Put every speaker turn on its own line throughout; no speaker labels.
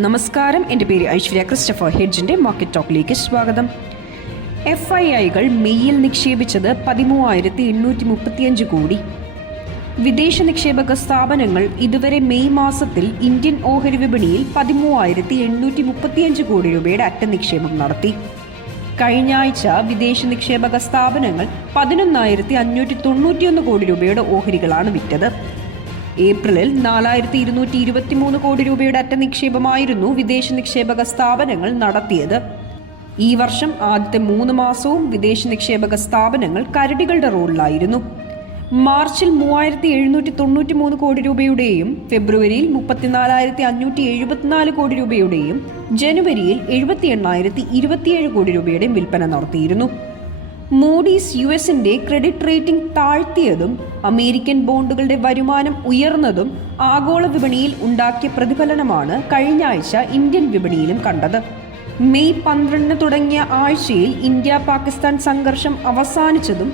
നമസ്കാരം. എന്റെ പേര് ഐശ്വര്യ ക്രിസ്റ്റഫർ ഹെഡ്ജിന്റെ മാർക്കറ്റ് ടോക്കിലേക്ക് സ്വാഗതം. എഫ് ഐ ഐകൾ മെയ്യിൽ നിക്ഷേപിച്ചത് പതിമൂവായിരത്തി എണ്ണൂറ്റി മുപ്പത്തിയഞ്ച് കോടി. വിദേശ നിക്ഷേപക സ്ഥാപനങ്ങൾ ഇതുവരെ മെയ് മാസത്തിൽ ഇന്ത്യൻ ഓഹരി വിപണിയിൽ പതിമൂവായിരത്തി എണ്ണൂറ്റി മുപ്പത്തിയഞ്ച് കോടി രൂപയുടെ അറ്റ നിക്ഷേപം നടത്തി. കഴിഞ്ഞ ആഴ്ച വിദേശ നിക്ഷേപക സ്ഥാപനങ്ങൾ പതിനൊന്നായിരത്തി അഞ്ഞൂറ്റി തൊണ്ണൂറ്റിയൊന്ന് കോടി രൂപയുടെ ഓഹരികളാണ് വിറ്റത്. ഏപ്രിലിൽ നാലായിരത്തി ഇരുന്നൂറ്റി ഇരുപത്തിമൂന്ന് കോടി രൂപയുടെ അറ്റ നിക്ഷേപമായിരുന്നു വിദേശ നിക്ഷേപക സ്ഥാപനങ്ങൾ നടത്തിയത്. ഈ വർഷം ആദ്യത്തെ മൂന്ന് മാസവും വിദേശ നിക്ഷേപക സ്ഥാപനങ്ങൾ കരടികളുടെ റോളിലായിരുന്നു. മാർച്ചിൽ മൂവായിരത്തി എഴുന്നൂറ്റി തൊണ്ണൂറ്റി മൂന്ന് കോടി രൂപയുടെയും ഫെബ്രുവരിയിൽ മുപ്പത്തിനാലായിരത്തി അഞ്ഞൂറ്റി എഴുപത്തിനാല് കോടി രൂപയുടെയും ജനുവരിയിൽ എഴുപത്തി എണ്ണായിരത്തി ഇരുപത്തിയേഴ് കോടി രൂപയുടെയും വിൽപ്പന നടത്തിയിരുന്നു. മൂഡീസ് യു എസിന്റെ ക്രെഡിറ്റ് റേറ്റിംഗ് താഴ്ത്തിയതും അമേരിക്കൻ ബോണ്ടുകളുടെ വരുമാനം ഉയർന്നതും ആഗോള വിപണിയിൽ ഉണ്ടാക്കിയ പ്രതിഫലനമാണ് കഴിഞ്ഞ ആഴ്ച ഇന്ത്യൻ വിപണിയിലും കണ്ടത്. മെയ് പന്ത്രണ്ടിന് തുടങ്ങിയ ആഴ്ചയിൽ ഇന്ത്യ പാകിസ്ഥാൻ സംഘർഷം അവസാനിച്ചതും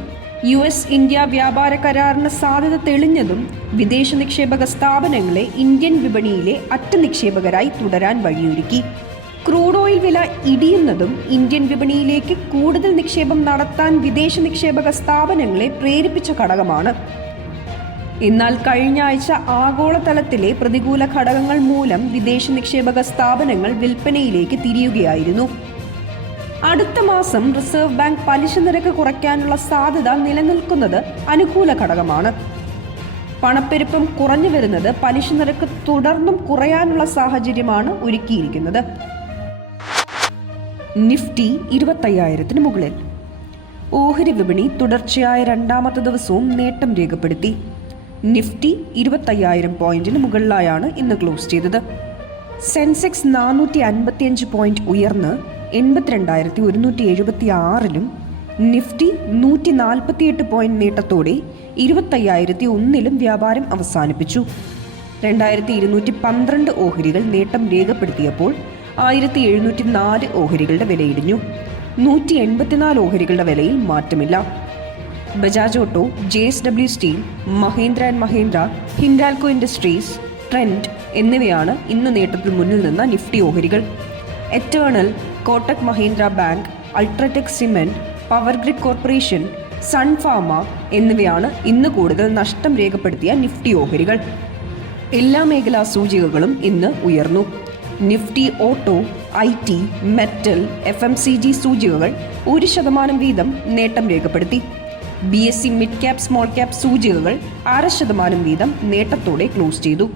യു എസ് ഇന്ത്യ വ്യാപാര കരാറിന് സാധ്യത തെളിഞ്ഞതും വിദേശ നിക്ഷേപക സ്ഥാപനങ്ങളെ ഇന്ത്യൻ വിപണിയിലെ അറ്റ നിക്ഷേപകരായി തുടരാൻ വഴിയൊരുക്കി. ക്രൂഡ് ഓയിൽ വില ഇടിയുന്നതും ഇന്ത്യൻ വിപണിയിലേക്ക് കൂടുതൽ നിക്ഷേപം നടത്താൻ വിദേശ നിക്ഷേപക സ്ഥാപനങ്ങളെ പ്രേരിപ്പിച്ച ഘടകമാണ്. എന്നാൽ കഴിഞ്ഞ ആഴ്ച ആഗോളതലത്തിലെ പ്രതികൂല ഘടകങ്ങൾ മൂലം വിദേശ നിക്ഷേപക സ്ഥാപനങ്ങൾ വിൽപ്പനയിലേക്ക് തിരിയുകയായിരുന്നു. അടുത്ത മാസം റിസർവ് ബാങ്ക് പലിശ നിരക്ക് കുറയ്ക്കാനുള്ള സാധ്യത നിലനിൽക്കുന്നത് അനുകൂല ഘടകമാണ്. പണപ്പെരുപ്പം കുറഞ്ഞു വരുന്നത് പലിശ നിരക്ക് തുടർന്നും കുറയാനുള്ള സാഹചര്യമാണ് ഒരുക്കിയിരിക്കുന്നത്. നിഫ്റ്റി ഇരുപത്തയ്യായിരത്തിന് മുകളിൽ. ഓഹരി വിപണി തുടർച്ചയായ രണ്ടാമത്തെ ദിവസവും നേട്ടം രേഖപ്പെടുത്തി. നിഫ്റ്റി ഇരുപത്തയ്യായിരം പോയിന്റിന് മുകളിലായാണ് ഇന്ന് ക്ലോസ് ചെയ്തത്. സെൻസെക്സ് നാനൂറ്റി അൻപത്തിയഞ്ച് പോയിന്റ് ഉയർന്ന് എൺപത്തിരണ്ടായിരത്തി ഒരുന്നൂറ്റി എഴുപത്തി ആറിലും നിഫ്റ്റി നൂറ്റി നാൽപ്പത്തിയെട്ട് പോയിന്റ് നേട്ടത്തോടെ ഇരുപത്തയ്യായിരത്തി ഒന്നിലും വ്യാപാരം അവസാനിപ്പിച്ചു. രണ്ടായിരത്തി ഇരുന്നൂറ്റി പന്ത്രണ്ട് ഓഹരികൾ നേട്ടം രേഖപ്പെടുത്തിയപ്പോൾ ആയിരത്തി എഴുന്നൂറ്റി നാല് ഓഹരികളുടെ വിലയിടിഞ്ഞു. നൂറ്റി എൺപത്തിനാല് ഓഹരികളുടെ വിലയിൽ മാറ്റമില്ല. Bajaj Auto J S W Steel Mahindra and Mahindra Hindalco Industries Trent എന്നിവയാണ് ഇന്ന് നേട്ടത്തിൽ മുന്നിൽ നിന്ന നിഫ്റ്റി ഓഹരികൾ. Eternal Kotak Mahindra Bank UltraTech Cement Power Grid Corporation Sun Pharma എന്നിവയാണ് ഇന്ന് കൂടുതൽ നഷ്ടം രേഖപ്പെടുത്തിയ നിഫ്റ്റി ഓഹരികൾ. എല്ലാ മേഖലാ സൂചികകളും ഇന്ന് ഉയർന്നു. Nifty auto I T metal F M C G സൂചികകൾ ഒരു ശതമാനം വീതം നേട്ടം രേഖപ്പെടുത്തി. B S E mid cap small cap സൂചികകൾ അര ശതമാനം വീതം നേട്ടത്തോടെ ക്ലോസ് ചെയ്തു.